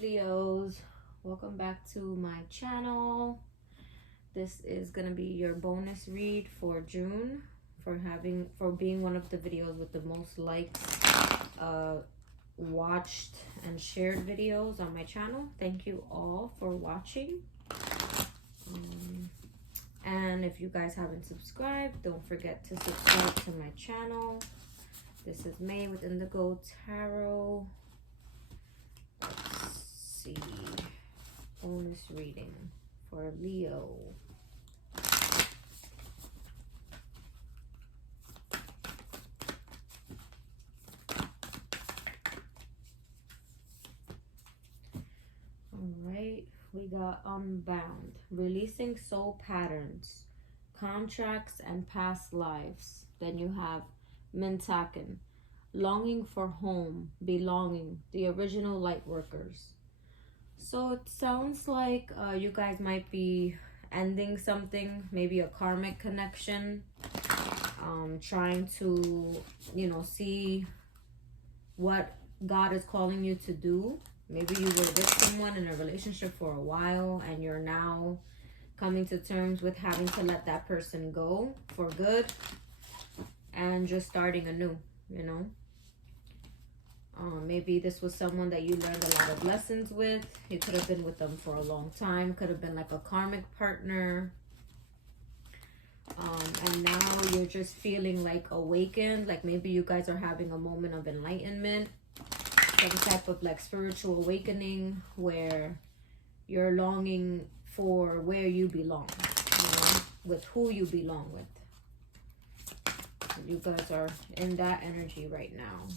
Leos, welcome back to my channel. This is gonna be your bonus read for June for being one of the videos with the most likes, watched and shared videos on my channel. Thank you all for watching. And if you guys haven't subscribed, don't forget to subscribe to my channel. This is May with Indigo Tarot. Let's see. Bonus reading for Leo. Alright, we got Unbound. Releasing soul patterns, contracts, and past lives. Then you have Mintaken. Longing for home, belonging, the original light workers. So it sounds like you guys might be ending something, maybe a karmic connection, trying to, see what God is calling you to do. Maybe you were with someone in a relationship for a while and you're now coming to terms with having to let that person go for good and just starting anew, maybe this was someone that you learned a lot of lessons with. You could have been with them for a long time. Could have been like a karmic partner. And now you're just feeling like awakened. Like maybe you guys are having a moment of enlightenment. Some type of like spiritual awakening where you're longing for where you belong. With who you belong with. You guys are in that energy right now.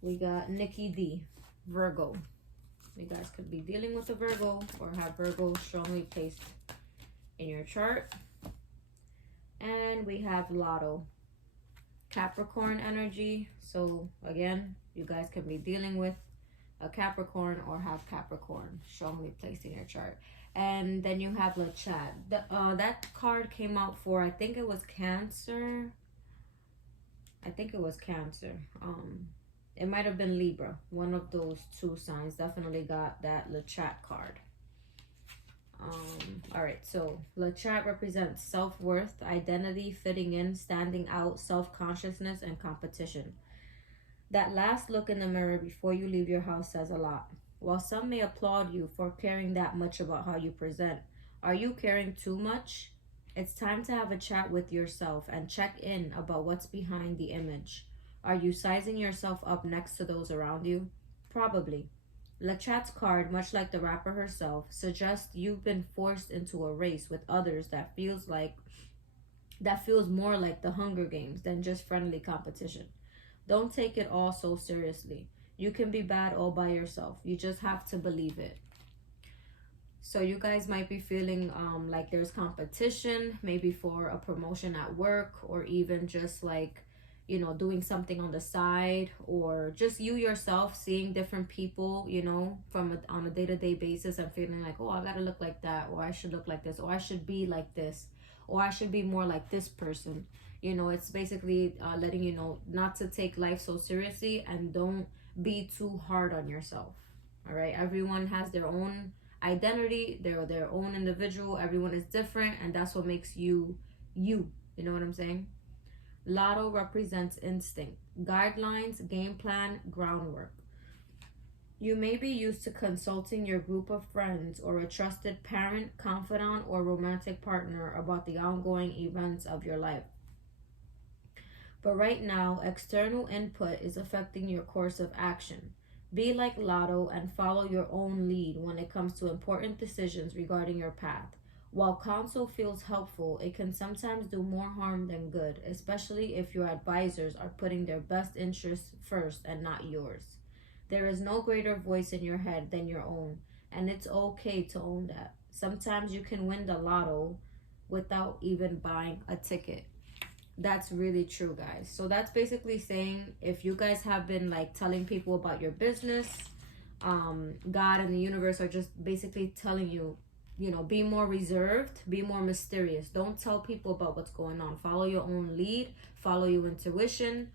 We got Nikki D, Virgo. You guys could be dealing with a Virgo or have Virgo strongly placed in your chart. And we have Lotto, Capricorn energy. So again, you guys could be dealing with a Capricorn or have Capricorn strongly placed in your chart. And then you have Lechat. That card came out for, I think it was Cancer. It might have been Libra. One of those two signs definitely got that Lechat card. All right, so Lechat represents self-worth, identity, fitting in, standing out, self-consciousness, and competition. That last look in the mirror before you leave your house says a lot. While some may applaud you for caring that much about how you present, are you caring too much? It's time to have a chat with yourself and check in about what's behind the image. Are you sizing yourself up next to those around you? Probably. Lechat's card, much like the rapper herself, suggests you've been forced into a race with others that feels more like the Hunger Games than just friendly competition. Don't take it all so seriously. You can be bad all by yourself. You just have to believe it. So you guys might be feeling like there's competition, maybe for a promotion at work, or even just like, doing something on the side, or just you yourself seeing different people, on a day-to-day basis and feeling like, oh, I gotta look like that, or I should look like this, or I should be like this, or I should be more like this person. It's basically letting you know not to take life so seriously and don't be too hard on yourself. All right, everyone has their own identity, they're their own individual, everyone is different, and that's what makes you you. You know what I'm saying? Lotto represents instinct, guidelines, game plan, groundwork. You may be used to consulting your group of friends or a trusted parent, confidant, or romantic partner about the ongoing events of your life. But right now, external input is affecting your course of action. Be like Lotto and follow your own lead when it comes to important decisions regarding your path. While counsel feels helpful, it can sometimes do more harm than good, especially if your advisors are putting their best interests first and not yours. There is no greater voice in your head than your own, and it's okay to own that. Sometimes you can win the lotto without even buying a ticket. That's really true, guys. So that's basically saying, if you guys have been like telling people about your business, God and the universe are just basically telling you, you know, be more reserved, be more mysterious. Don't tell people about what's going on. Follow your own lead, follow your intuition,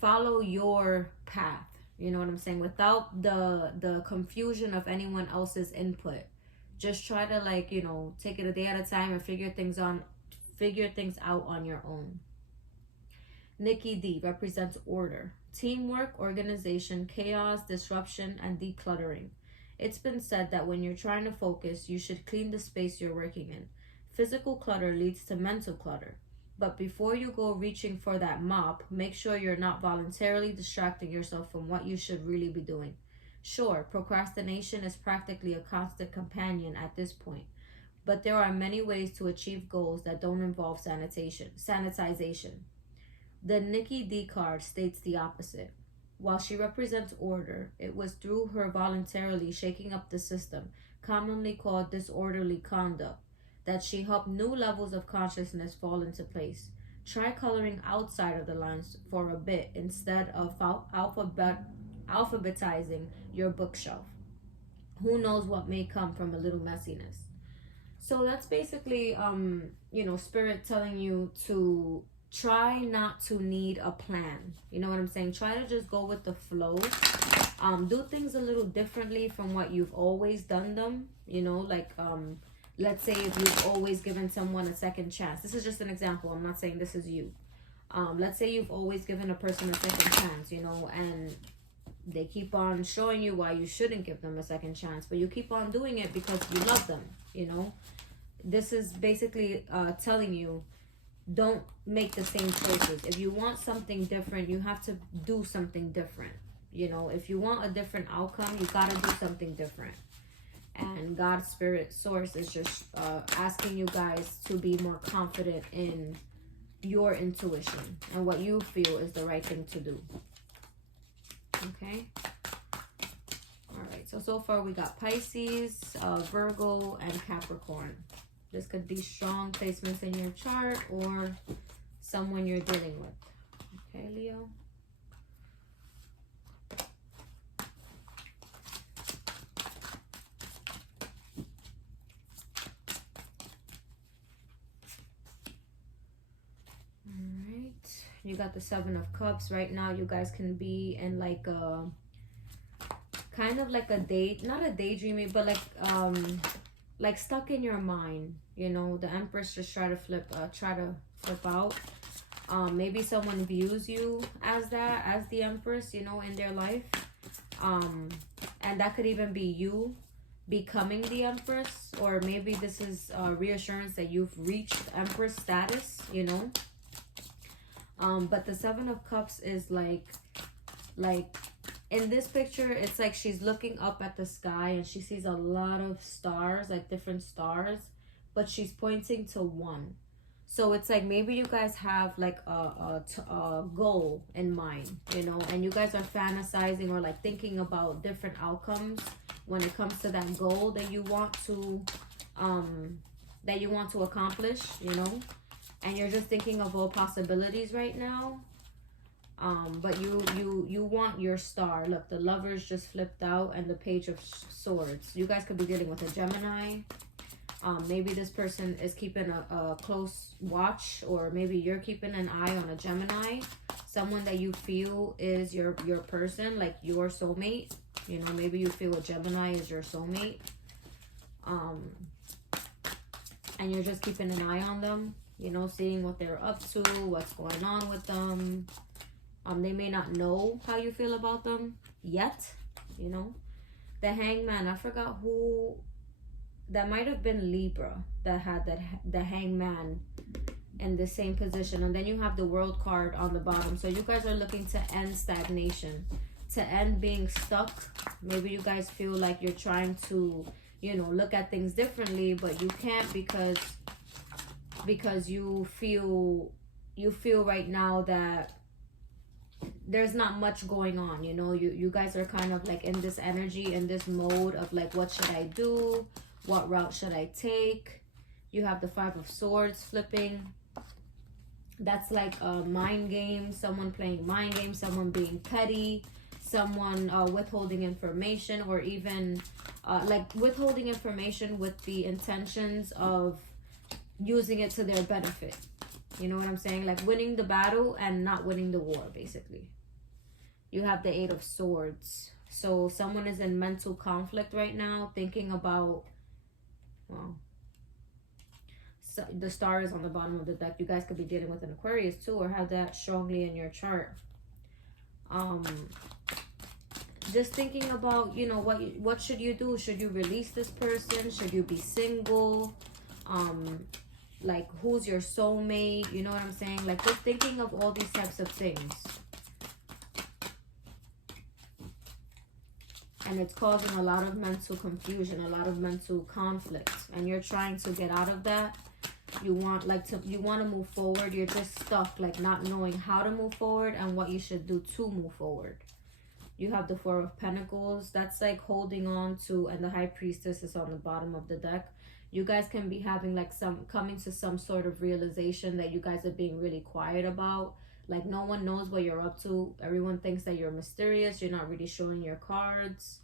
follow your path. You know what I'm saying? Without the confusion of anyone else's input. Just try to, like, you know, take it a day at a time and figure things out on your own. Nikki D represents order, teamwork, organization, chaos, disruption, and decluttering. It's been said that when you're trying to focus, you should clean the space you're working in. Physical clutter leads to mental clutter. But before you go reaching for that mop, make sure you're not voluntarily distracting yourself from what you should really be doing. Sure, procrastination is practically a constant companion at this point, but there are many ways to achieve goals that don't involve sanitization. The Nikki D card states the opposite. While she represents order, it was through her voluntarily shaking up the system, commonly called disorderly conduct, that she helped new levels of consciousness fall into place. Try coloring outside of the lines for a bit instead of alphabetizing your bookshelf. Who knows what may come from a little messiness. So that's basically, you know, Spirit telling you to try not to need a plan. You know what I'm saying? Try to just go with the flow. Do things a little differently from what you've always done them. You know, like, let's say if you've always given someone a second chance. This is just an example. I'm not saying this is you. Let's say you've always given a person a second chance, you know, and they keep on showing you why you shouldn't give them a second chance, but you keep on doing it because you love them, you know. This is basically telling you, don't make the same choices. If you want something different, you have to do something different. You know, if you want a different outcome, you gotta do something different. And God's Spirit Source is just asking you guys to be more confident in your intuition and what you feel is the right thing to do. Okay. All right. So far we got Pisces, Virgo, and Capricorn. This could be strong placements in your chart or someone you're dealing with. Okay, Leo. You got the Seven of Cups. Right now you guys can be in like a kind of like a not a daydreaming, but like stuck in your mind. You know, the Empress just try to flip out. Maybe someone views you as that, as the Empress, you know, in their life. And that could even be you becoming the Empress, or maybe this is reassurance that you've reached Empress status, you know. But the Seven of Cups is like in this picture, it's like she's looking up at the sky and she sees a lot of stars, like different stars, but she's pointing to one. So it's like maybe you guys have like a goal in mind, you know, and you guys are fantasizing or like thinking about different outcomes when it comes to that goal that you want to accomplish, you know. And you're just thinking of all possibilities right now. But you want your star. Look, the Lovers just flipped out and the Page of Swords. You guys could be dealing with a Gemini. Maybe this person is keeping a close watch, or maybe you're keeping an eye on a Gemini. Someone that you feel is your person, like your soulmate. You know, maybe you feel a Gemini is your soulmate. And you're just keeping an eye on them. You know, seeing what they're up to, what's going on with them. They may not know how you feel about them yet, you know. The Hangman, I forgot who, that might have been Libra that had the Hangman in the same position. And then you have the World card on the bottom. So you guys are looking to end stagnation, to end being stuck. Maybe you guys feel like you're trying to, you know, look at things differently, but you can't because you feel right now that there's not much going on, you know. You guys are kind of like in this energy, in this mode of like, what should I do, what route should I take? You have the Five of Swords flipping. That's like a mind game, someone playing mind games, someone being petty, someone withholding information, or even like withholding information with the intentions of using it to their benefit. You know what I'm saying? Like winning the battle and not winning the war, basically. You have the Eight of Swords. So someone is in mental conflict right now, thinking about, well, so the Star is on the bottom of the deck. You guys could be dealing with an Aquarius too, or have that strongly in your chart. Just thinking about, you know, what should you do? Should you release this person? Should you be single? Like, who's your soulmate? You know what I'm saying? Like, just thinking of all these types of things. And it's causing a lot of mental confusion, a lot of mental conflict. And you're trying to get out of that. You want to move forward. You're just stuck, like not knowing how to move forward and what you should do to move forward. You have the Four of Pentacles. That's like holding on to, and the High Priestess is on the bottom of the deck. You guys can be having like coming to some sort of realization that you guys are being really quiet about. Like no one knows what you're up to. Everyone thinks that you're mysterious. You're not really showing your cards.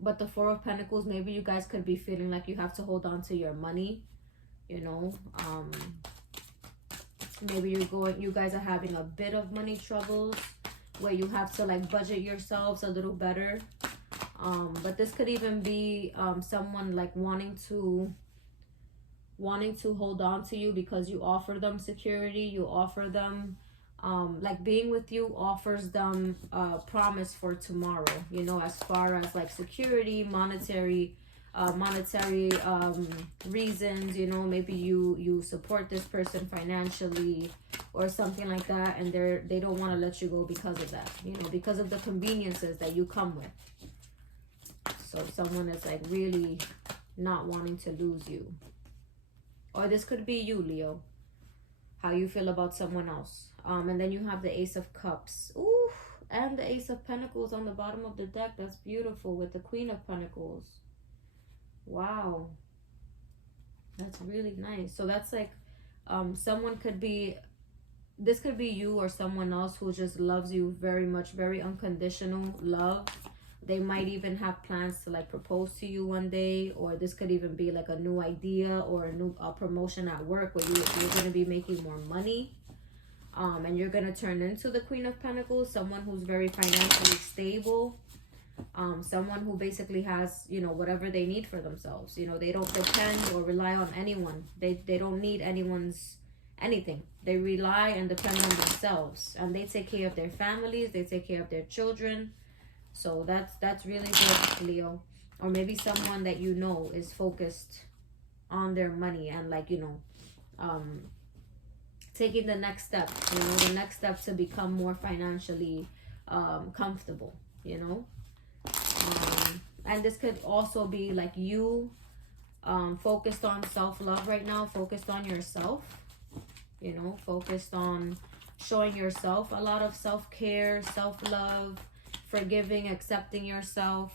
But the Four of Pentacles, maybe you guys could be feeling like you have to hold on to your money. You know, maybe you guys are having a bit of money troubles where you have to like budget yourselves a little better. But this could even be someone like wanting to hold on to you because you offer them security. You offer them like being with you offers them a promise for tomorrow, you know, as far as like security, monetary reasons. You know, maybe you support this person financially or something like that, and they don't want to let you go because of that, you know, because of the conveniences that you come with. So someone is like really not wanting to lose you. Or this could be you, Leo, how you feel about someone else. And then you have the Ace of Cups. Ooh, and the Ace of Pentacles on the bottom of the deck. That's beautiful, with the Queen of Pentacles. Wow. That's really nice. So that's like someone could be, this could be you or someone else who just loves you very much, very unconditional love. They might even have plans to like propose to you one day, or this could even be like a new idea or a new promotion at work where you're going to be making more money. And you're going to turn into the Queen of Pentacles, someone who's very financially stable. Someone who basically has, you know, whatever they need for themselves. You know, they don't depend or rely on anyone. They don't need anyone's anything. They rely and depend on themselves, and they take care of their families. They take care of their children. So that's really good, Leo. Or maybe someone that you know is focused on their money and like, you know, taking the next step, you know, the next step to become more financially comfortable, you know. And this could also be like you focused on self-love right now, focused on yourself, you know, focused on showing yourself a lot of self-care, self-love, forgiving, accepting yourself,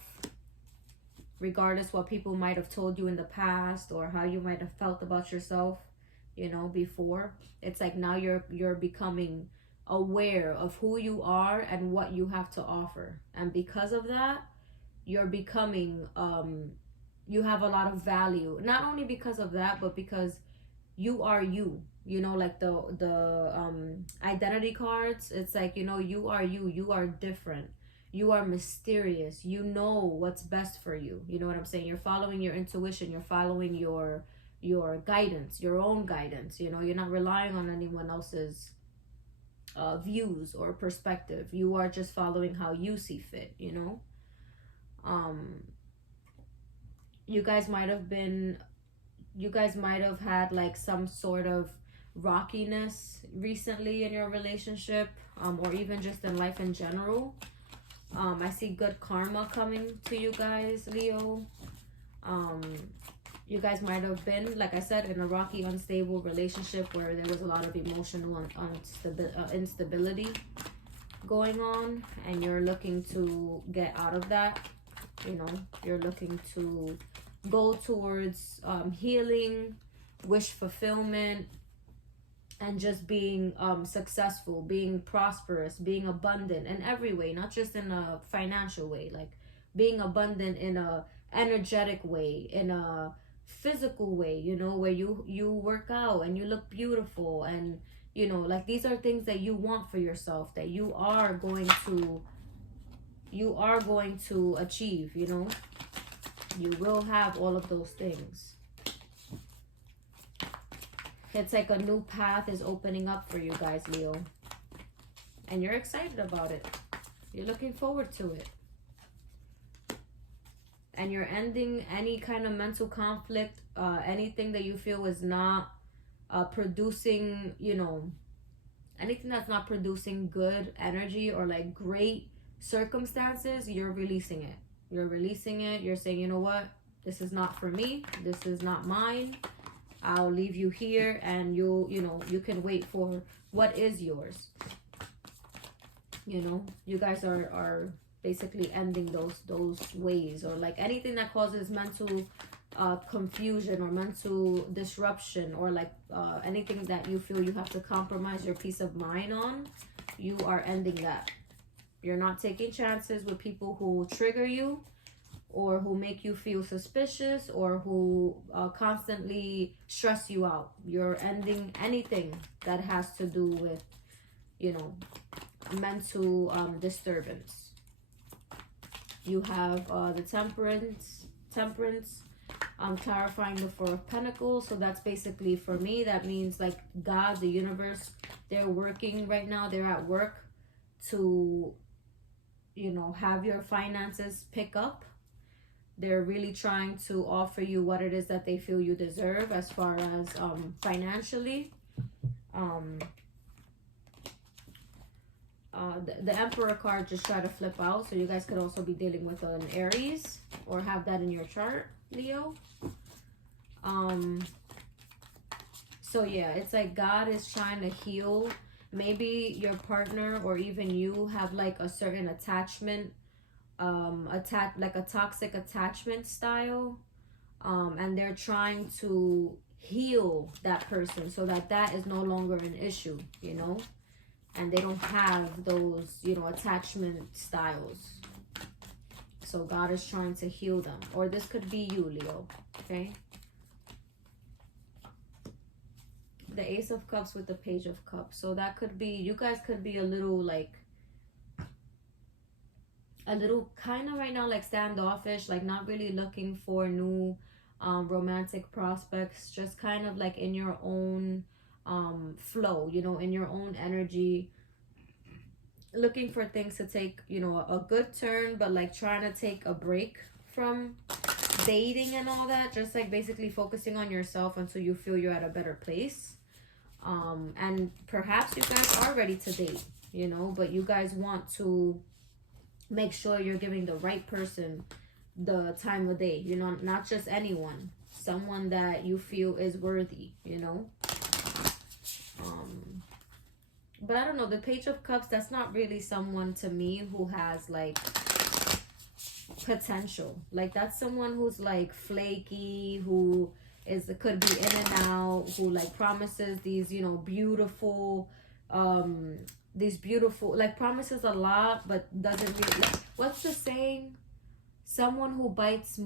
regardless what people might have told you in the past or how you might have felt about yourself, you know, before. It's like now you're becoming aware of who you are and what you have to offer. And because of that, you're becoming, you have a lot of value. Not only because of that, but because you are you. You know, like the identity cards, it's like, you know, you are you. You are different. You are mysterious. You know what's best for you. You know what I'm saying? You're following your intuition. You're following your guidance, your own guidance. You know, you're not relying on anyone else's views or perspective. You are just following how you see fit, you know. You guys might have had like some sort of rockiness recently in your relationship, or even just in life in general. I see good karma coming to you guys, Leo. You guys might have been, like I said, in a rocky, unstable relationship where there was a lot of emotional instability going on, and you're looking to get out of that. You know, you're looking to go towards healing, wish fulfillment, and just being successful, being prosperous, being abundant in every way, not just in a financial way, like being abundant in a energetic way, in a physical way, you know, where you work out and you look beautiful, and you know, like these are things that you want for yourself, that you are going to achieve, you know. You will have all of those things. It's like a new path is opening up for you guys, Leo. And you're excited about it. You're looking forward to it. And you're ending any kind of mental conflict, anything that you feel is not producing, you know, anything that's not producing good energy or like great circumstances, you're releasing it. You're releasing it. You're saying, you know what? This is not for me. This is not mine. I'll leave you here, and you know, you can wait for what is yours. You know, you guys are basically ending those ways, or like anything that causes mental confusion or mental disruption, or like anything that you feel you have to compromise your peace of mind on. You are ending that. You're not taking chances with people who trigger you, or who make you feel suspicious, or who constantly stress you out. You're ending anything that has to do with, you know, mental disturbance. You have the temperance, clarifying the Four of Pentacles. So that's basically, for me, that means like God, the universe, they're working right now. They're at work to, you know, have your finances pick up. They're really trying to offer you what it is that they feel you deserve as far as financially. The Emperor card just tried to flip out, so you guys could also be dealing with an Aries, or have that in your chart, Leo. So yeah, it's like God is trying to heal. Maybe your partner or even you have like a certain attachment, like a toxic attachment style, and they're trying to heal that person so that that is no longer an issue, you know, and they don't have those, you know, attachment styles. So God is trying to heal them. Or this could be you, Leo. Okay, the Ace of Cups with the Page of Cups. So that could be, you guys could be a little kind of right now like standoffish, like not really looking for new romantic prospects, just kind of like in your own flow, you know, in your own energy, looking for things to take, you know, a good turn, but like trying to take a break from dating and all that, just like basically focusing on yourself until you feel you're at a better place. And perhaps you guys are ready to date, you know, but you guys want to make sure you're giving the right person the time of day, you know, not just anyone, someone that you feel is worthy, you know. But I don't know, the Page of Cups, that's not really someone to me who has like potential. Like that's someone who's like flaky, who could be in and out, who like promises these, you know, beautiful like promises a lot but doesn't really, like, what's the saying, someone who bites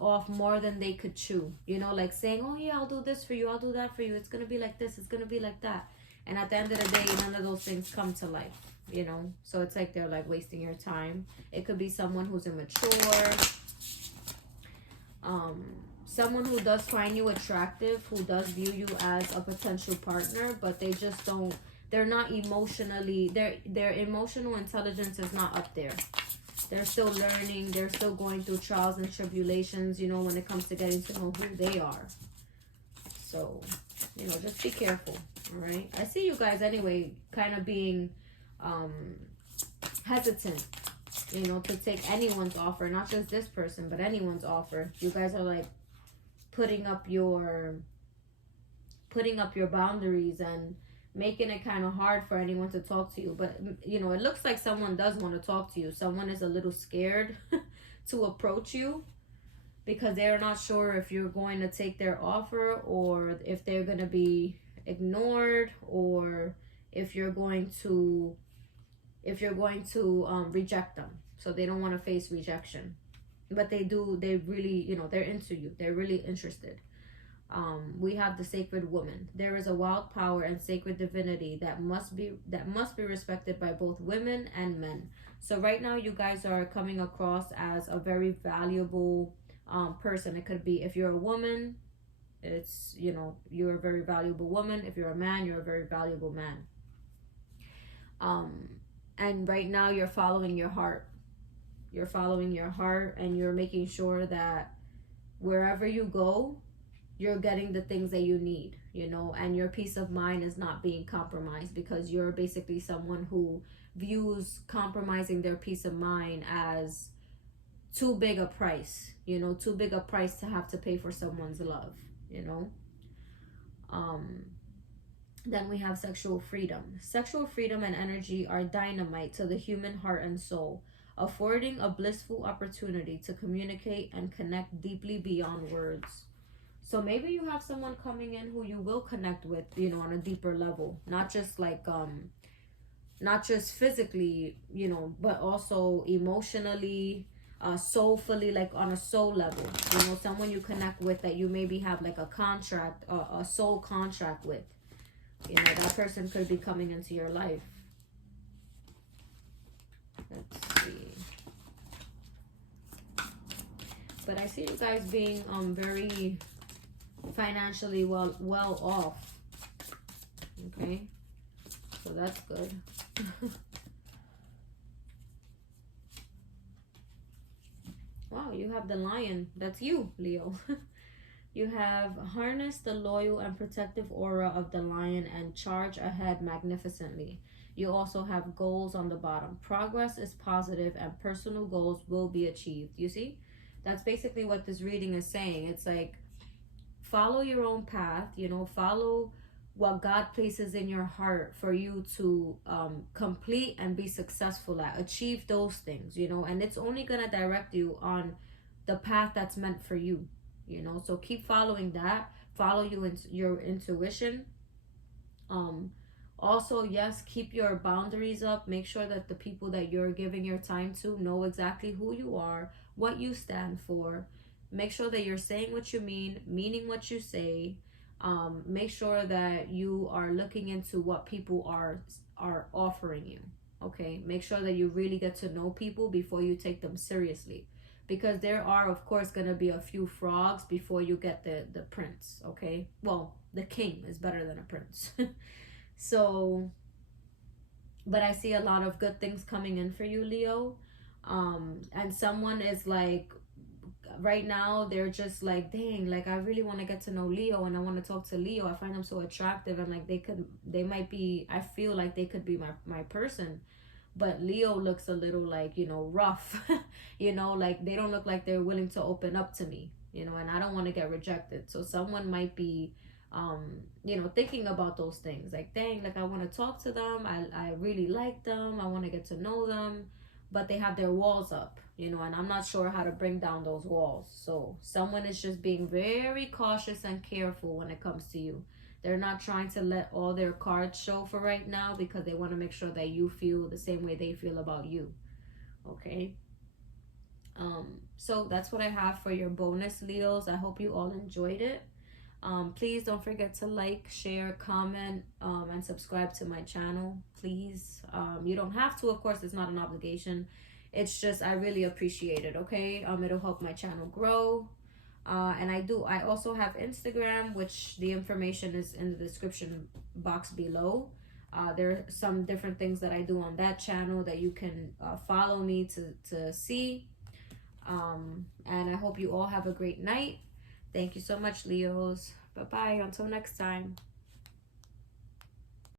off more than they could chew, you know, like saying, oh yeah, I'll do this for you, I'll do that for you, it's gonna be like this, it's gonna be like that, and at the end of the day none of those things come to life, you know. So it's like they're like wasting your time. It could be someone who's immature, someone who does find you attractive, who does view you as a potential partner, but they just don't, they're not emotionally, their emotional intelligence is not up there. They're still learning, they're still going through trials and tribulations, you know, when it comes to getting to know who they are. So, you know, just be careful, all right? I see you guys anyway kind of being hesitant, you know, to take anyone's offer, not just this person, but anyone's offer. You guys are like putting up your boundaries and making it kind of hard for anyone to talk to you. But you know, it looks like someone does want to talk to you. Someone is a little scared to approach you because they're not sure if you're going to take their offer, or if they're going to be ignored, or if you're going to reject them. So they don't want to face rejection, but they really, they're into you, they're really interested. We have the sacred woman. There is a wild power and sacred divinity that must be respected by both women and men. So right now you guys are coming across as a very valuable person. It could be, if you're a woman, it's, you're a very valuable woman. If you're a man, you're a very valuable man. And right now you're following your heart. You're following your heart, and you're making sure that wherever you go, you're getting the things that you need, and your peace of mind is not being compromised, because you're basically someone who views compromising their peace of mind as too big a price, too big a price to have to pay for someone's love, Then we have sexual freedom. Sexual freedom and energy are dynamite to the human heart and soul, affording a blissful opportunity to communicate and connect deeply beyond words. So maybe you have someone coming in who you will connect with, on a deeper level, not just not just physically, but also emotionally, soulfully, like on a soul level, someone you connect with that you maybe have like a contract, a soul contract with, that person could be coming into your life. Let's see. But I see you guys being very financially well off. Okay, so that's good. Wow, you have the lion. That's you, Leo. You have harness the loyal and protective aura of the lion and charge ahead magnificently. You also have goals on the bottom. Progress is positive and personal goals will be achieved. You see? That's basically what this reading is saying. It's like, follow your own path, follow what God places in your heart for you to complete and be successful at, achieve those things, and it's only going to direct you on the path that's meant for you, so keep following that, follow your intuition. Also, yes, keep your boundaries up, make sure that the people that you're giving your time to know exactly who you are, what you stand for. Make sure that you're saying what you mean, meaning what you say. Make sure that you are looking into what people are offering you. Okay, make sure that you really get to know people before you take them seriously, because there are, of course, gonna be a few frogs before you get the prince. Okay, well, the king is better than a prince. So, but I see a lot of good things coming in for you, Leo. And someone is like, right now they're just like, dang, like I really want to get to know Leo, and I want to talk to Leo. I find them so attractive, and like they might be, I feel like they could be my person. But Leo looks a little like, rough. Like they don't look like they're willing to open up to me, and I don't want to get rejected. So someone might be thinking about those things, like, dang, like I want to talk to them, I really like them, I want to get to know them, but they have their walls up, and I'm not sure how to bring down those walls. So someone is just being very cautious and careful when it comes to you. They're not trying to let all their cards show for right now, because they want to make sure that you feel the same way they feel about you. Okay, so that's what I have for your bonus, Leos. I hope you all enjoyed it. Please don't forget to like, share, comment, and subscribe to my channel, please. You don't have to, of course, it's not an obligation. It's just, I really appreciate it, okay? It'll help my channel grow. And I also have Instagram, which the information is in the description box below. There are some different things that I do on that channel that you can follow me to see. And I hope you all have a great night. Thank you so much, Leos. Bye-bye. Until next time.